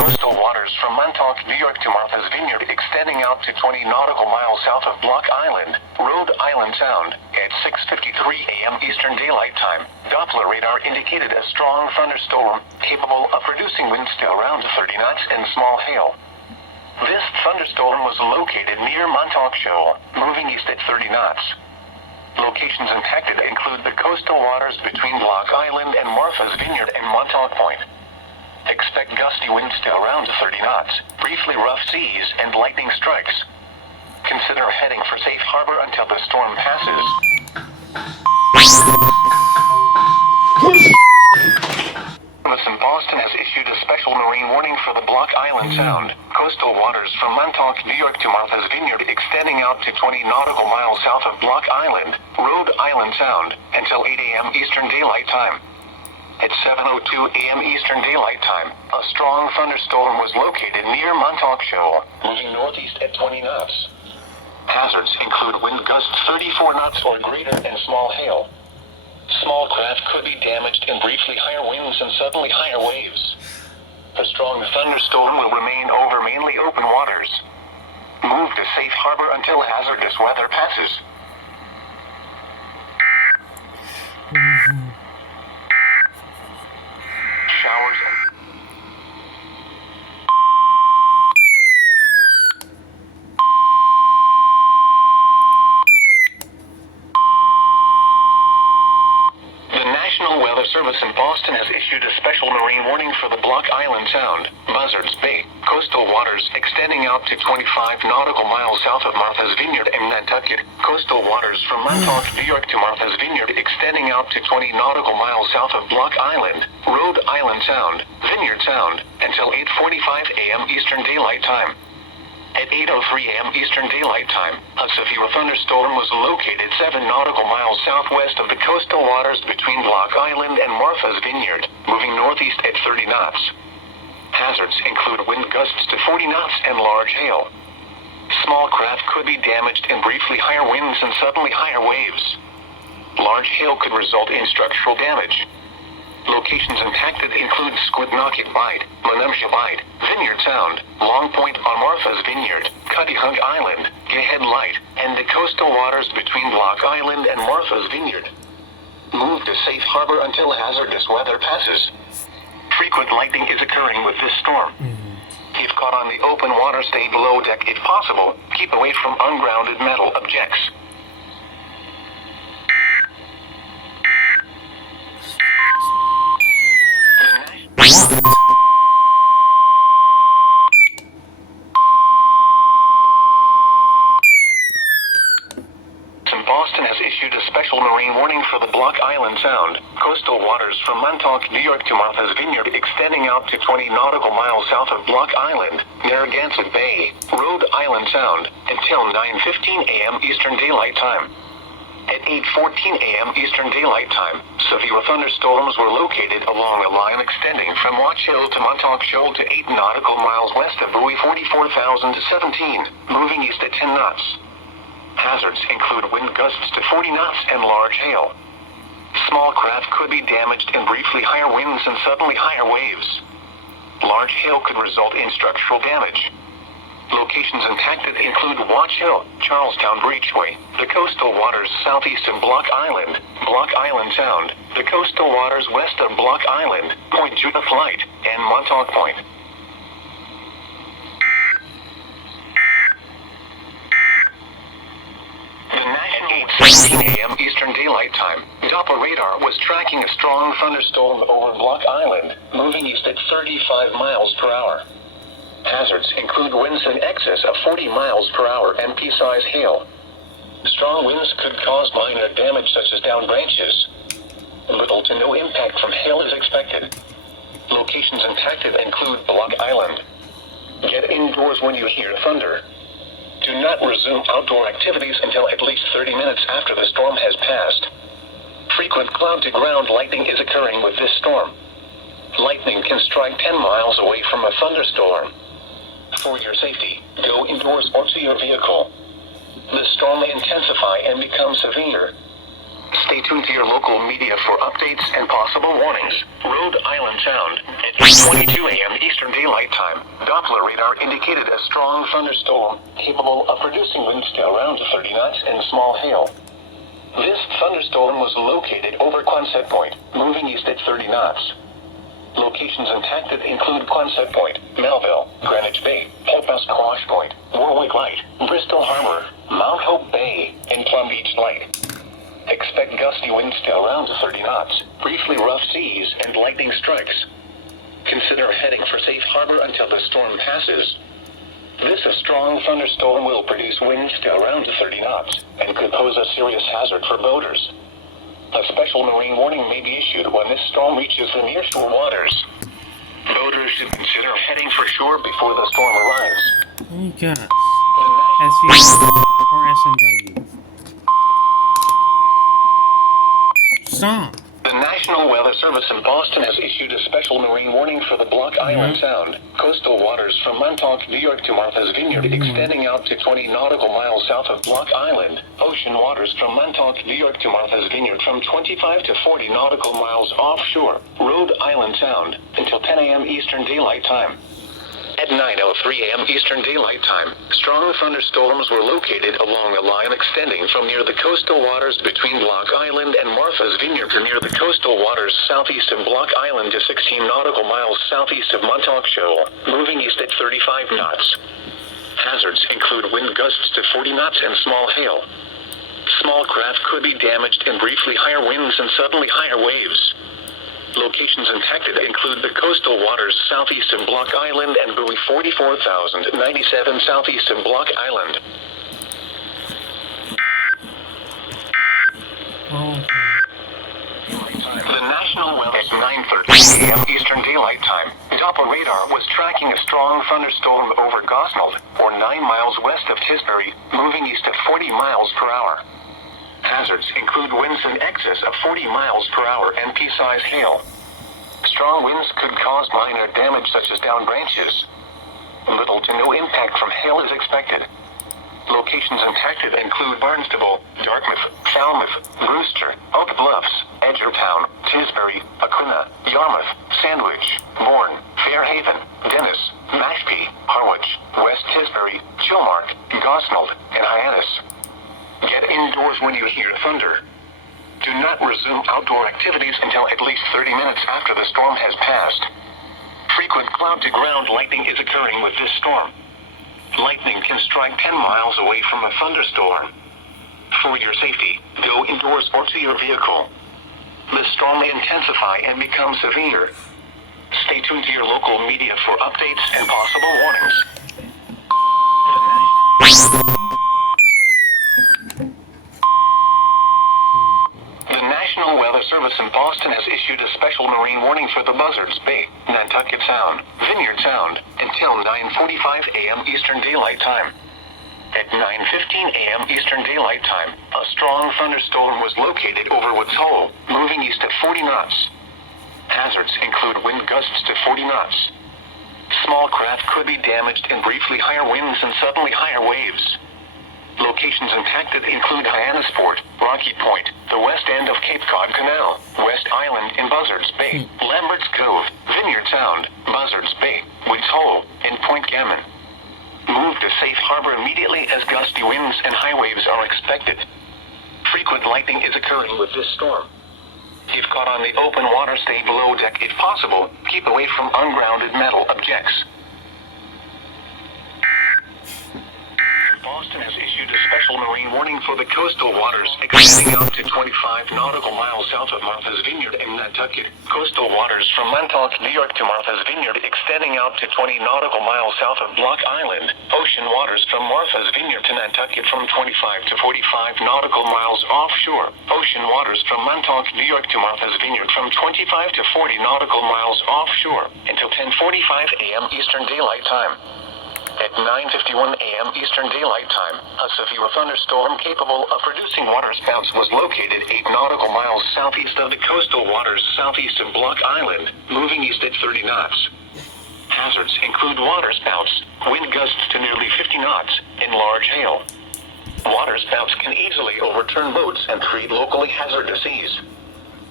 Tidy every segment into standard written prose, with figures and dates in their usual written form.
Coastal waters from Montauk, New York to Martha's Vineyard extending out to 20 nautical miles south of Block Island, Rhode Island Sound, at 6:53 a.m. Eastern Daylight Time. Doppler radar indicated a strong thunderstorm capable of producing winds to around 30 knots and small hail. This thunderstorm was located near Montauk Shoal, moving east at 30 knots. Locations impacted include the coastal waters between Block Island and Martha's Vineyard and Montauk Point. Expect gusty winds to around 30 knots, briefly rough seas, and lightning strikes. Consider heading for safe harbor until the storm passes. Listen, Boston has issued a special marine warning for the Block Island Sound, coastal waters from Montauk, New York to Martha's Vineyard extending out to 20 nautical miles south of Block Island, Rhode Island Sound, until 8 a.m. Eastern Daylight Time. At 7:02 a.m. Eastern Daylight Time, a strong thunderstorm was located near Montauk Shoal, moving northeast at 20 knots. Hazards include wind gusts 34 knots or greater and small hail. Small craft could be damaged in briefly higher winds and suddenly higher waves. A strong thunderstorm will remain over mainly open waters. Move to safe harbor until hazardous weather passes. Showers and National Weather Service in Boston has issued a special marine warning for the Block Island Sound, Buzzards Bay, coastal waters extending out to 25 nautical miles south of Martha's Vineyard and Nantucket, coastal waters from Montauk, New York to Martha's Vineyard extending out to 20 nautical miles south of Block Island, Rhode Island Sound, Vineyard Sound, until 8:45 a.m. Eastern Daylight Time. At 8:03 a.m. Eastern Daylight Time, a severe thunderstorm was located 7 nautical miles southwest of the coastal waters between Block Island and Martha's Vineyard, moving northeast at 30 knots. Hazards include wind gusts to 40 knots and large hail. Small craft could be damaged in briefly higher winds and suddenly higher waves. Large hail could result in structural damage. Locations impacted include Squidnocket Bight, Menemsha Bight, Vineyard Sound, Long Point on Martha's Vineyard, Cuttyhunk Island, Gayhead Light, and the coastal waters between Block Island and Martha's Vineyard. Move to safe harbor until hazardous weather passes. Frequent lightning is occurring with this storm. If caught on the open water, stay below deck if possible. Keep away from ungrounded metal objects. 9 for the Block Island Sound, coastal waters from Montauk, New York to Martha's Vineyard extending out to 20 nautical miles south of Block Island, Narragansett Bay, Rhode Island Sound, until 9:15 a.m. Eastern Daylight Time. At 8:14 a.m. Eastern Daylight Time, severe thunderstorms were located along a line extending from Watch Hill to Montauk Shoal to 8 nautical miles west of buoy 44,000 to 17, moving east at 10 knots. Hazards include wind gusts to 40 knots and large hail. Small craft could be damaged in briefly higher winds and suddenly higher waves. Large hail could result in structural damage. Locations impacted include Watch Hill, Charlestown Breachway, the coastal waters southeast of Block Island Sound, the coastal waters west of Block Island, Point Judith Light, and Montauk Point. At 8:16 a.m. Eastern Daylight Time, Doppler radar was tracking a strong thunderstorm over Block Island, moving east at 35 miles per hour. Hazards include winds in excess of 40 miles per hour and pea-sized hail. Strong winds could cause minor damage such as downed branches. Little to no impact from hail is expected. Locations impacted include Block Island. Get indoors when you hear thunder. Do not resume outdoor activities until at least 30 minutes after the storm has passed. Frequent cloud-to-ground lightning is occurring with this storm. Lightning can strike 10 miles away from a thunderstorm. For your safety, go indoors or to your vehicle. The storm may intensify and become severe. Stay tuned to your local media for updates and possible warnings. Rhode Island Sound at 8:22 a.m. Eastern Daylight Time, Doppler radar indicated a strong thunderstorm capable of producing winds to around 30 knots and small hail. This thunderstorm was located over Quonset Point, moving east at 30 knots. Locations impacted include Quonset Point, Melville, Greenwich Bay, Hope Squash Point, Warwick Light, Bristol Harbor, Mount Hope Bay, and Plum Beach Light. Expect gusty winds to around 30 knots, briefly rough seas, and lightning strikes. Consider heading for safe harbor until the storm passes. This strong thunderstorm will produce winds to around 30 knots and could pose a serious hazard for boaters. A special marine warning may be issued when this storm reaches the nearshore waters. Boaters should consider heading for shore before the storm arrives. Oh my god. SU or SNW. Stop. The National Weather Service in Boston has issued a special marine warning for the Block Island Sound, coastal waters from Montauk, New York to Martha's Vineyard, extending out to 20 nautical miles south of Block Island. Ocean waters from Montauk, New York to Martha's Vineyard from 25 to 40 nautical miles offshore, Rhode Island Sound, until 10 a.m. Eastern Daylight Time. At 9:03 a.m. Eastern Daylight Time, strong thunderstorms were located along a line extending from near the coastal waters between Block Island and Martha's Vineyard to near the coastal waters southeast of Block Island to 16 nautical miles southeast of Montauk Shoal, moving east at 35 knots. Hazards include wind gusts to 40 knots and small hail. Small craft could be damaged in briefly higher winds and suddenly higher waves. Locations impacted include the coastal waters southeast of Block Island and buoy 44,097 southeast of Block Island. The National Weather at 9:13 a.m. Eastern Daylight Time, Doppler radar was tracking a strong thunderstorm over Gosnold, or 9 miles west of Tisbury, moving east at 40 miles per hour. Hazards include winds in excess of 40 miles per hour and pea-sized hail. Strong winds could cause minor damage such as downed branches. Little to no impact from hail is expected. Locations impacted include Barnstable, Dartmouth, Falmouth, Brewster, Oak Bluffs, Edgertown, Tisbury, Aquina, Yarmouth, Sandwich, Bourne, Fairhaven, Dennis, Mashpee, Harwich, West Tisbury, Chilmark, Gosnold, and Hyannis. Get indoors when you hear thunder. Do not resume outdoor activities until at least 30 minutes after the storm has passed. Frequent cloud-to-ground lightning is occurring with this storm. Lightning can strike 10 miles away from a thunderstorm. For your safety, go indoors or to your vehicle. The storm may intensify and become severe. Stay tuned to your local media for updates and possible warnings. The National Weather Service in Boston has issued a special marine warning for the Buzzards Bay, Nantucket Sound, Vineyard Sound, until 9:45 a.m. Eastern Daylight Time. At 9:15 a.m. Eastern Daylight Time, a strong thunderstorm was located over Woods Hole, moving east at 40 knots. Hazards include wind gusts to 40 knots. Small craft could be damaged in briefly higher winds and suddenly higher waves. Locations impacted include Hyannisport, Rocky Point, the west end of Cape Cod Canal, West Island in Buzzards Bay, Lambert's Cove, Vineyard Sound, Buzzards Bay, Woods Hole, and Point Gammon. Move to safe harbor immediately as gusty winds and high waves are expected. Frequent lightning is occurring with this storm. If caught on the open water, stay below deck if possible. Keep away from ungrounded metal objects. Boston has issued a special marine warning for the coastal waters extending out to 25 nautical miles south of Martha's Vineyard in Nantucket. Coastal waters from Montauk, New York to Martha's Vineyard extending out to 20 nautical miles south of Block Island. Ocean waters from Martha's Vineyard to Nantucket from 25 to 45 nautical miles offshore. Ocean waters from Montauk, New York to Martha's Vineyard from 25 to 40 nautical miles offshore until 10:45 a.m. Eastern Daylight Time. At 9:51 a.m. Eastern Daylight Time, a severe thunderstorm capable of producing waterspouts was located 8 nautical miles southeast of the coastal waters southeast of Block Island, moving east at 30 knots. Hazards include waterspouts, wind gusts to nearly 50 knots, and large hail. Waterspouts can easily overturn boats and create locally hazardous seas.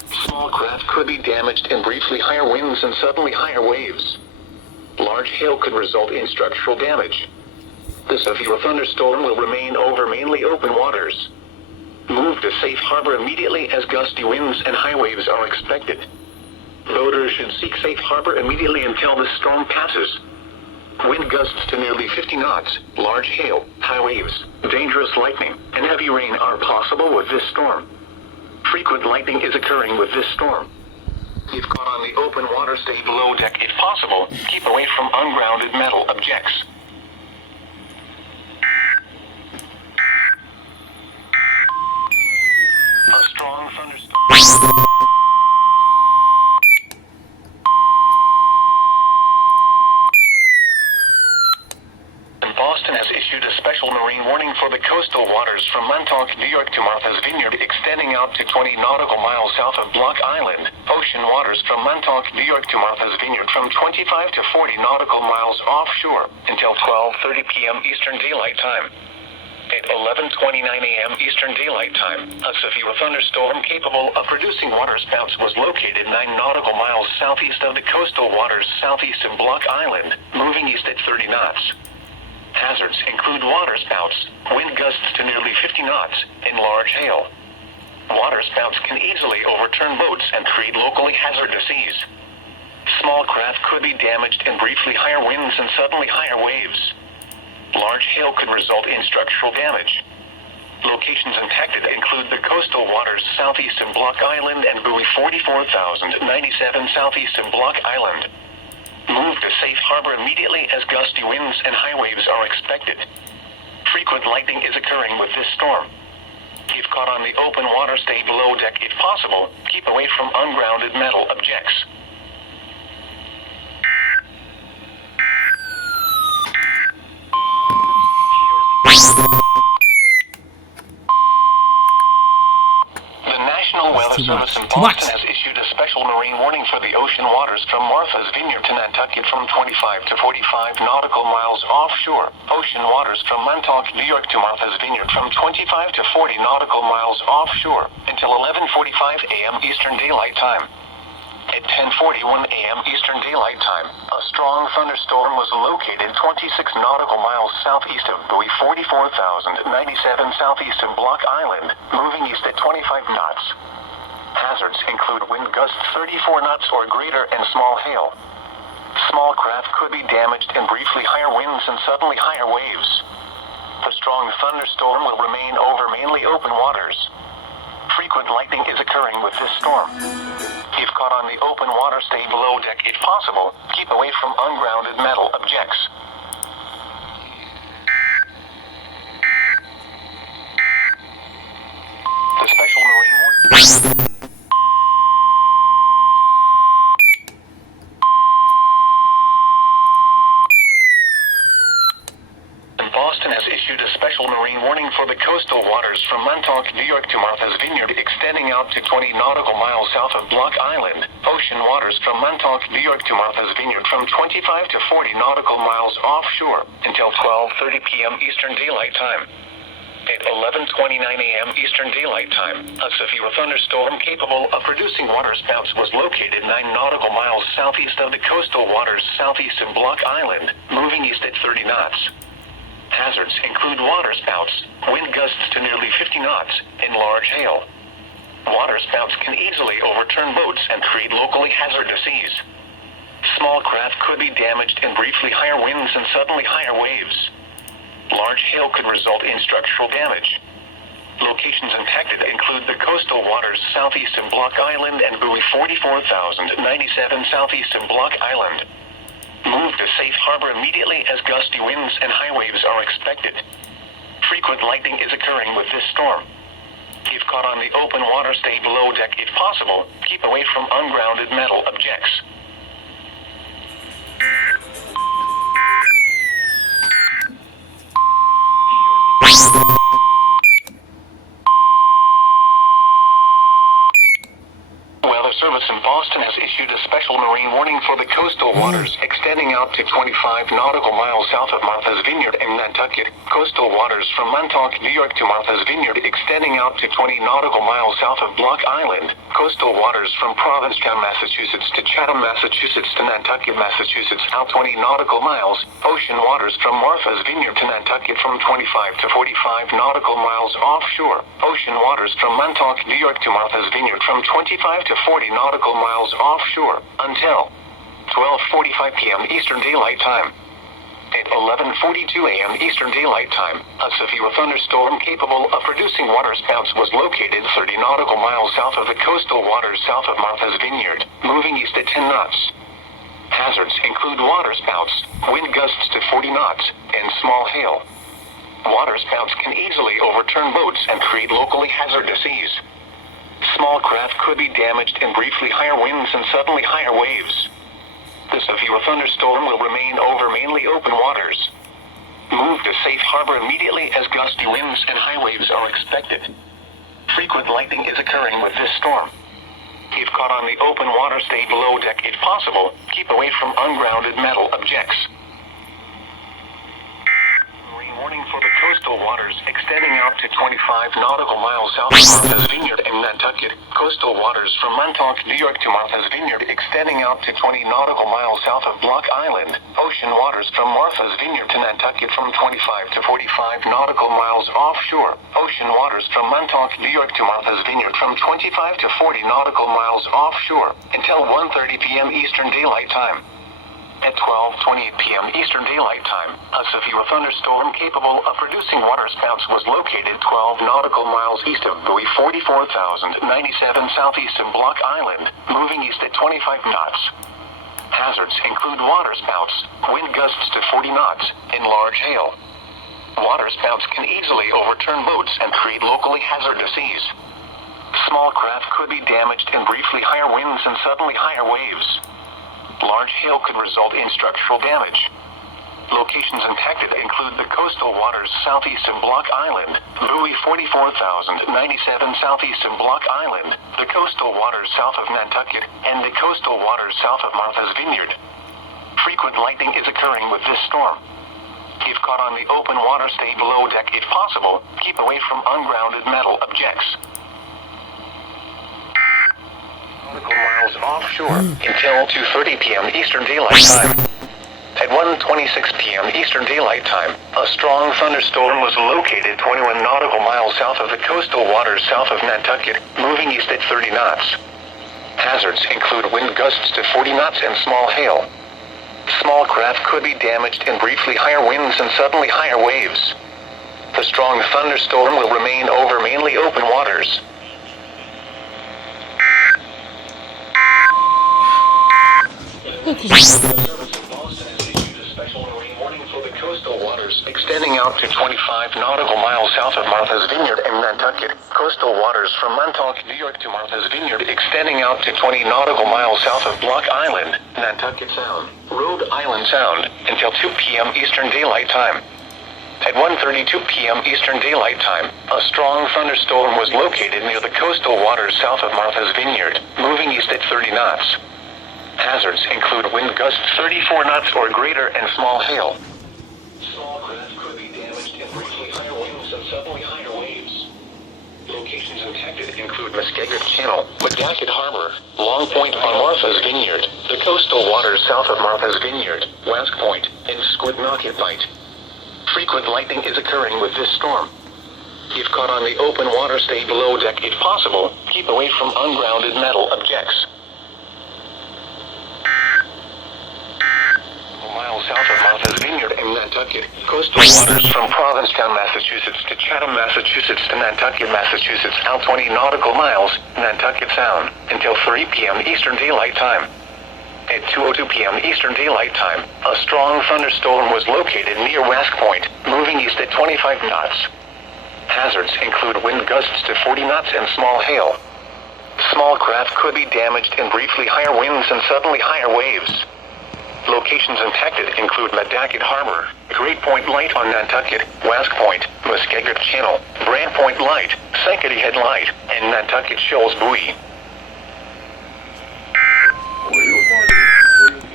Small craft could be damaged in briefly higher winds and suddenly higher waves. Large hail could result in structural damage. The severe thunderstorm will remain over mainly open waters. Move to safe harbor immediately as gusty winds and high waves are expected. Boaters should seek safe harbor immediately until the storm passes. Wind gusts to nearly 50 knots, large hail, high waves, dangerous lightning, and heavy rain are possible with this storm. Frequent lightning is occurring with this storm. If caught on the open water, stay below deck if possible. Keep away from ungrounded metal objects. A strong thunderstorm. Boston has issued a special marine warning for the coastal waters from Montauk, New York to Martha's Vineyard, extending out to 20 nautical miles south of Block Island. Ocean waters from Montauk, New York to Martha's Vineyard from 25 to 40 nautical miles offshore until 12:30 p.m. Eastern Daylight Time. At 11:29 a.m. Eastern Daylight Time, a severe thunderstorm capable of producing waterspouts was located 9 nautical miles southeast of the coastal waters southeast of Block Island, moving east at 30 knots. Hazards include waterspouts, wind gusts to nearly 50 knots, and large hail. Waterspouts can easily overturn boats and create locally hazardous seas. Small craft could be damaged in briefly higher winds and suddenly higher waves. Large hail could result in structural damage. Locations impacted include the coastal waters southeast of Block Island and buoy 44,097 southeast of Block Island. Move to safe harbor immediately as gusty winds and high waves are expected. Frequent lightning is occurring with this storm. If caught on the open water, stay below deck if possible. Keep away from ungrounded metal objects. The National Weather Service in Boston has issued a special marine warning for the ocean waters from Martha's Vineyard to Nantucket from 25 to 45 nautical miles offshore. Ocean waters from Montauk, New York to Martha's Vineyard from 25 to 40 nautical miles offshore until 11:45 a.m. Eastern Daylight Time. At 10:41 a.m. Eastern Daylight Time, a strong thunderstorm was located 26 nautical miles southeast of buoy 44,097 southeast of Block Island, moving east at 25 knots. Hazards include wind gusts 34 knots or greater and small hail. Small craft could be damaged in briefly higher winds and suddenly higher waves. The strong thunderstorm will remain over mainly open waters. Frequent lightning is occurring with this storm. If caught on the open water, stay below deck if possible. Keep away from ungrounded metal objects. The special marine warning. Boston has issued a special marine warning for the coastal waters from Montauk, New York to Martha's Vineyard, extending out to 20 nautical miles south of Block Island. Ocean waters from Montauk, New York to Martha's Vineyard from 25 to 40 nautical miles offshore until 12:30 p.m. Eastern Daylight Time. At 11:29 a.m. Eastern Daylight Time, a severe thunderstorm capable of producing waterspouts was located 9 nautical miles southeast of the coastal waters southeast of Block Island, moving east at 30 knots. Hazards include waterspouts, wind gusts to nearly 50 knots, and large hail. Waterspouts can easily overturn boats and create locally hazardous seas. Small craft could be damaged in briefly higher winds and suddenly higher waves. Large hail could result in structural damage. Locations impacted include the coastal waters southeast of Block Island and buoy 44,097 southeast of Block Island. Move to safe harbor immediately as gusty winds and high waves are expected. Frequent lightning is occurring with this storm. If caught on the open water, stay below deck if possible. Keep away from ungrounded metal objects. Weather Service in Boston has issued a special marine warning for the coastal waters extending out to 25 nautical miles south of Martha's Vineyard and Nantucket. Coastal waters from Montauk, New York to Martha's Vineyard extending out to 20 nautical miles south of Block Island. Coastal waters from Provincetown, Massachusetts to Chatham, Massachusetts to Nantucket, Massachusetts out 20 nautical miles. Ocean waters from Martha's Vineyard to Nantucket from 25 to 45 nautical miles offshore. Ocean waters from Montauk, New York to Martha's Vineyard from 25 to 40 nautical miles offshore until 12:45 p.m. Eastern Daylight Time. At 11:42 a.m. Eastern Daylight Time, a severe thunderstorm capable of producing waterspouts was located 30 nautical miles south of the coastal waters south of Martha's Vineyard, moving east at 10 knots. Hazards include waterspouts, wind gusts to 40 knots, and small hail. Waterspouts can easily overturn boats and create locally hazardous seas. Small craft could be damaged in briefly higher winds and suddenly higher waves. The severe thunderstorm will remain over mainly open waters. Move to safe harbor immediately as gusty winds and high waves are expected. Frequent lightning is occurring with this storm. If caught on the open water, stay below deck if possible. Keep away from ungrounded metal objects. Warning for the coastal waters extending out to 25 nautical miles south of Martha's Vineyard and Nantucket. Coastal waters from Montauk, New York to Martha's Vineyard extending out to 20 nautical miles south of Block Island. Ocean waters from Martha's Vineyard to Nantucket from 25 to 45 nautical miles offshore. Ocean waters from Montauk, New York to Martha's Vineyard from 25 to 40 nautical miles offshore until 1:30 p.m. Eastern Daylight Time. At 12:28 p.m. Eastern Daylight Time, a severe thunderstorm capable of producing waterspouts was located 12 nautical miles east of buoy 44,097 southeast of Block Island, moving east at 25 knots. Hazards include waterspouts, wind gusts to 40 knots, and large hail. Waterspouts can easily overturn boats and create locally hazardous seas. Small craft could be damaged in briefly higher winds and suddenly higher waves. Large hail could result in structural damage. Locations impacted include the coastal waters southeast of Block Island, buoy 44,097 southeast of Block Island, the coastal waters south of Nantucket, and the coastal waters south of Martha's Vineyard. Frequent lightning is occurring with this storm. If caught on the open water, stay below deck if possible. Keep away from ungrounded metal objects. Miles offshore until 2:30 p.m. Eastern Daylight Time. At 1:26 p.m. Eastern Daylight Time, a strong thunderstorm was located 21 nautical miles south of the coastal waters south of Nantucket, moving east at 30 knots. Hazards include wind gusts to 40 knots and small hail. Small craft could be damaged in briefly higher winds and suddenly higher waves. The strong thunderstorm will remain over mainly open waters. Coastal waters extending out to 25 nautical miles south of Martha's Vineyard and Nantucket. Coastal waters from Montauk, New York to Martha's Vineyard extending out to 20 nautical miles south of Block Island, Nantucket Sound, Rhode Island Sound, until 2 p.m. Eastern Daylight Time. At 1:32 p.m. Eastern Daylight Time, a strong thunderstorm was located near the coastal waters south of Martha's Vineyard, moving east at 30 knots. Hazards include wind gusts 34 knots or greater and small hail. Small craft could be damaged in briefly higher winds and suddenly higher waves. Locations impacted include Muskegit Channel, Medakit Harbor, Long Point on Martha's Vineyard, the coastal waters south of Martha's Vineyard, Wask Point, and Squidnocket Bight. Frequent lightning is occurring with this storm. If caught on the open water, stay below deck if possible. Keep away from ungrounded metal objects. Miles south of Martha's Vineyard and Nantucket, coastal waters from Provincetown, Massachusetts to Chatham, Massachusetts to Nantucket, Massachusetts out 20 nautical miles, Nantucket Sound, until 3 p.m. Eastern Daylight Time. At 2:02 p.m. Eastern Daylight Time, a strong thunderstorm was located near Wask Point, moving east at 25 knots. Hazards include wind gusts to 40 knots and small hail. Small craft could be damaged in briefly higher winds and suddenly higher waves. Locations impacted include Medakit Harbor, Great Point Light on Nantucket, Wask Point, Muskegit Channel, Brant Point Light, Sankaty Head Light, and Nantucket Shoals Buoy.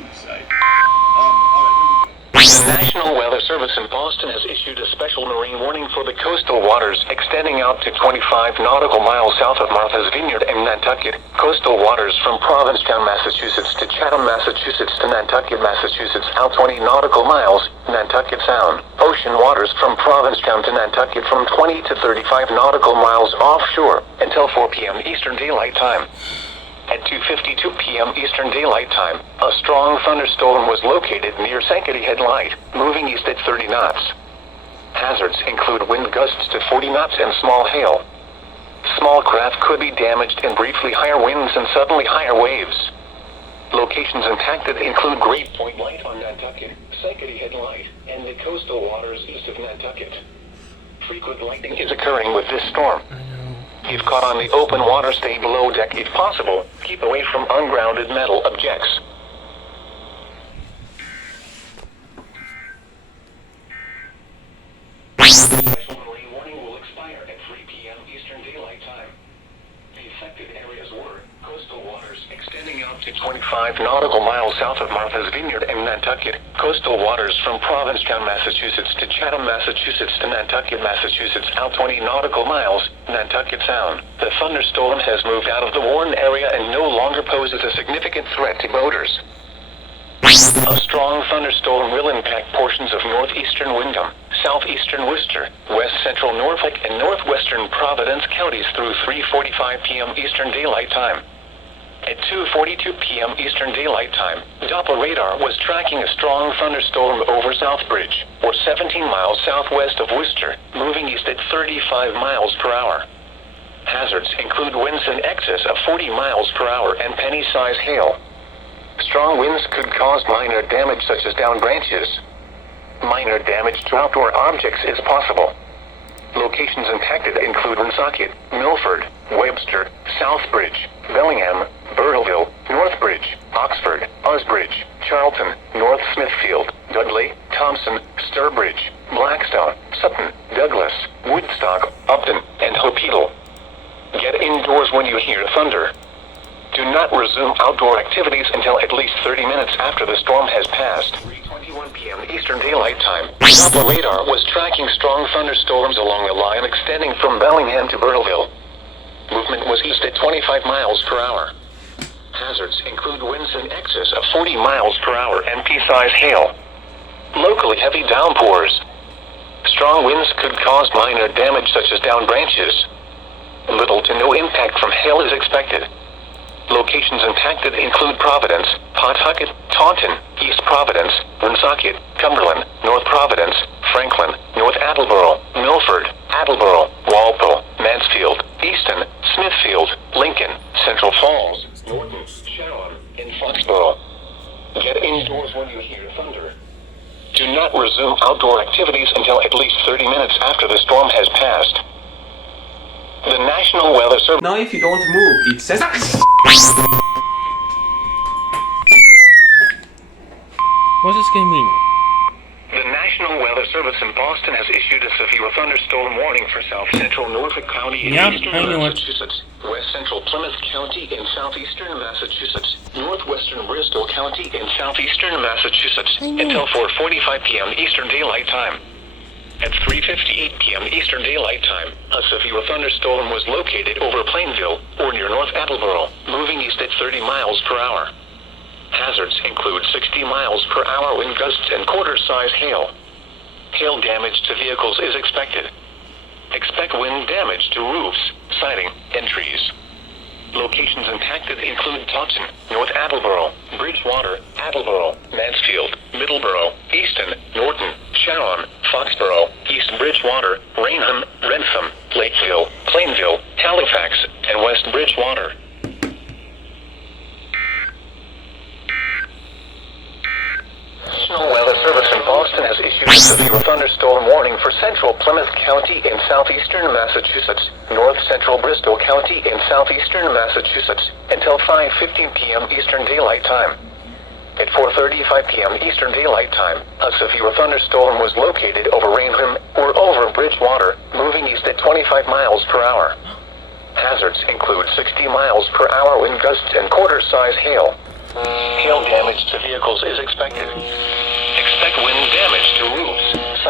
Service in Boston has issued a special marine warning for the coastal waters extending out to 25 nautical miles south of Martha's Vineyard and Nantucket, coastal waters from Provincetown, Massachusetts to Chatham, Massachusetts to Nantucket, Massachusetts out 20 nautical miles, Nantucket Sound. Ocean waters from Provincetown to Nantucket from 20 to 35 nautical miles offshore until 4 p.m. Eastern Daylight Time. At 2:52 p.m. Eastern Daylight Time, a strong thunderstorm was located near Sankaty Head Light, moving east at 30 knots. Hazards include wind gusts to 40 knots and small hail. Small craft could be damaged and briefly higher winds and suddenly higher waves. Locations impacted include Great Point Light on Nantucket, Sankaty Head Light, and the coastal waters east of Nantucket. Frequent lightning is occurring with this storm. If caught on the open water, stay below deck if possible. Keep away from ungrounded metal objects. Special marine warning will expire at 3 p.m. Eastern Daylight Time. The affected areas were coastal waters extending out to 25 nautical miles south of Martha's Vineyard and Nantucket, coastal waters from Provincetown, Massachusetts to Chatham, Massachusetts to Nantucket, Massachusetts out 20 nautical miles, Nantucket Sound. The thunderstorm has moved out of the warned area and no longer poses a significant threat to boaters. A strong thunderstorm will impact portions of northeastern Windham, southeastern Worcester, west central Norfolk, and northwestern Providence counties through 3:45 p.m. Eastern Daylight Time. At 2:42 p.m. Eastern Daylight Time, Doppler radar was tracking a strong thunderstorm over Southbridge, or 17 miles southwest of Worcester, moving east at 35 miles per hour. Hazards include winds in excess of 40 miles per hour and penny-size hail. Strong winds could cause minor damage such as downed branches. Minor damage to outdoor objects is possible. Locations impacted include Woonsocket, Milford, Webster, Southbridge, Bellingham, Burteville, Northbridge, Oxford, Osbridge, Charlton, North Smithfield, Dudley, Thompson, Sturbridge, Blackstone, Sutton, Douglas, Woodstock, Upton, and Hopeedle. Get indoors when you hear thunder. Do not resume outdoor activities until at least 30 minutes after the storm has passed. 3:21 p.m. Eastern Daylight Time. Doppler radar was tracking strong thunderstorms along the line extending from Bellingham to Burteville. Movement was east at 25 miles per hour. Hazards include winds in excess of 40 miles per hour and pea-size hail. Locally heavy downpours. Strong winds could cause minor damage such as downed branches. Little to no impact from hail is expected. Locations impacted include Providence, Pawtucket, Taunton, East Providence, Woonsocket, Cumberland, North Providence, Franklin, North Attleboro, Milford, Attleboro, Walpole, Mansfield, Easton, Smithfield, Lincoln, Central Falls, Norton, Sharon, and Foxborough. Get indoors when you hear thunder. Do not resume outdoor activities until at least 30 minutes after the storm has passed. The National Weather Service. Now if you don't move, it says... What's this game mean? The National Weather Service in Boston has issued a severe thunderstorm warning for south central Norfolk County in eastern Massachusetts, west central Plymouth County in southeastern Massachusetts, northwestern Bristol County in southeastern Massachusetts, until 4:45 p.m. Eastern Daylight Time. At 3:58 p.m. Eastern Daylight Time, a severe thunderstorm was located over Plainville, or near North Attleboro, moving east at 30 miles per hour. Hazards include 60 miles per hour wind gusts and quarter-size hail. Hail damage to vehicles is expected. Expect wind damage to roofs, siding, and trees. Locations impacted include Taunton, North Attleboro, Bridgewater, Attleboro, Mansfield, Middleborough, Easton, Norton, Sharon, Foxborough, East Bridgewater, Raynham, Rentham, Lakeville, Plainville, Halifax, and West Bridgewater. National Weather Service in Boston has issued a severe thunderstorm warning for central Plymouth County in southeastern Massachusetts, north central Bristol County in southeastern Massachusetts, until 5:15 p.m. Eastern Daylight Time. At 4:35 p.m. Eastern Daylight Time, a severe thunderstorm was located over Raynham or over Bridgewater, moving east at 25 miles per hour. Hazards include 60 miles per hour wind gusts and quarter-size hail. Hail damage to vehicles is expected. Expect wind damage to roofs,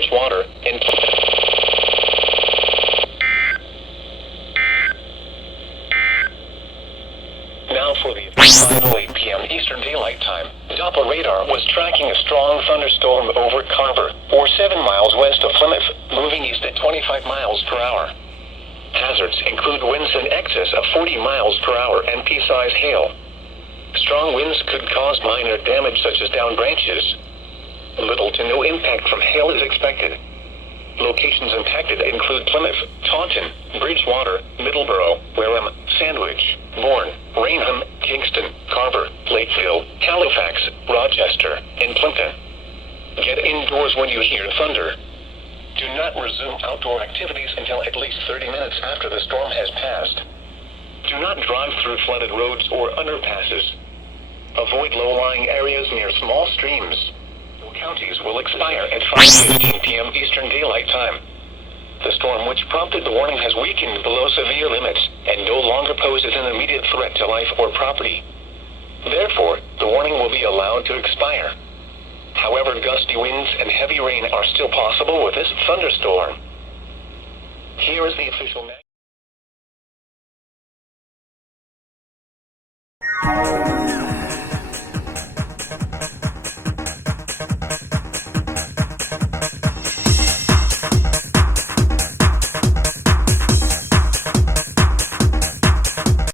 Bridgewater, and now for the 5:08 p.m. Eastern Daylight Time. Doppler radar was tracking a strong thunderstorm over Carver, or 7 miles west of Plymouth, moving east at 25 miles per hour. Hazards include winds in excess of 40 miles per hour and pea-sized hail. Strong winds could cause minor damage such as downed branches. Little to no impact from hail is expected. Locations impacted include Plymouth, Taunton, Bridgewater, Middleborough, Wareham, Sandwich, Bourne, Rainham, Kingston, Carver, Lakeville, Halifax, Rochester, and Plimpton. Get indoors when you hear thunder. Do not resume outdoor activities until at least 30 minutes after the storm has passed. Do not drive through flooded roads or underpasses. Avoid low-lying areas near small streams. Counties will expire at 5:15 p.m. Eastern Daylight Time. The storm which prompted the warning has weakened below severe limits and no longer poses an immediate threat to life or property. Therefore, the warning will be allowed to expire. However, gusty winds and heavy rain are still possible with this thunderstorm. Here is the official